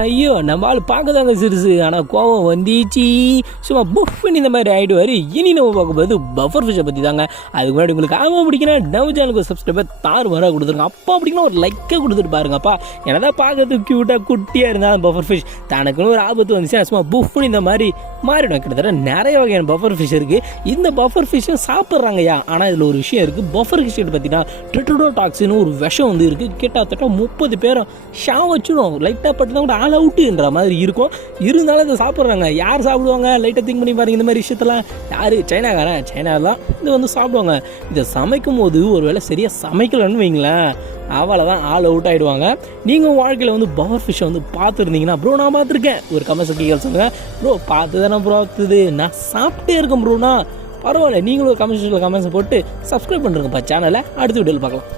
ஐயோ நம்ம ஆள் பார்க்க தாங்க சிறுசு, ஆனால் கோவம் வந்துச்சு சும்மா புஃப் பண்ணி இந்த மாதிரி ஆகிடுவார். இனி நம்ம பார்க்கும்போது பஃபர் ஃபிஷ்ஷை பற்றி தாங்க. அதுக்கு முன்னாடி உங்களுக்கு ஆமாம் பிடிக்கனா நம்ம சேனலுக்கு சப்ஸ்கிரைபர் தாறுமாறாக கொடுத்துருங்க. அப்பா பிடிக்கணும் ஒரு லைக்கை கொடுத்துட்டு பாருங்கப்பா. என்னதான் பார்க்கறதுக்கு க்யூட்டாக குட்டியாக இருந்தாலும் பஃபர் ஃபிஷ் தனக்குன்னு ஒரு ஆபத்து வந்துச்சுன்னா சும்மா புஃப் பண்ணி இந்த மாதிரி மாறிடும். கிட்டத்தட்ட நிறைய வகையான பஃபர் ஃபிஷ் இருக்குது. இந்த பஃபர் ஃபிஷ்ஷும் சாப்பிட்றாங்கய்யா. ஆனால் இதில் ஒரு விஷயம் இருக்குது. பஃபர் ஃபிஷ் பார்த்தீங்கன்னா டெட்ரோடாக்சின்னு ஒரு விஷம் வந்து இருக்குது. கிட்டத்தட்ட 30 பேரும் ஷா வச்சிடும். லைட்டாக பட்டு தான் கூட ஆல் அவுட்டுன்ற மாதிரி இருக்கும். இருந்தாலும் இதை சாப்பிட்றாங்க. யார் சாப்பிடுவாங்க? லைட்டாக திங்க் பண்ணி பாருங்க. இந்த மாதிரி விஷயத்தெல்லாம் யார்? சைனாக்காரன். சைனாலாம் இதை வந்து சாப்பிடுவாங்க. இதை சமைக்கும் போது ஒரு வேளை சரியாக சமைக்கலன்னு வைங்களேன், அவளை தான் ஆல் அவுட் ஆகிடுவாங்க. நீங்கள் வாழ்க்கையில் வந்து பஃபர் ஃபிஷ்ஷை வந்து பார்த்துருந்தீங்கன்னா ப்ரோ நான் பார்த்துருக்கேன் ஒரு கமெண்ட்ஸ் கேட்க சொல்லுங்கள். ப்ரோ பார்த்து தானே ப்ரோ பார்த்துது, நான் சாப்பிட்டே இருக்கேன் ப்ரோனா பரவாயில்ல. நீங்களும் ஒரு கமெண்ட்ஸில் கமெண்ட்ஸை போட்டு சப்ஸ்கிரைப் பண்ணுறேங்கப்பா சேனலை. அடுத்த வீடியோவில் பார்க்கலாம்.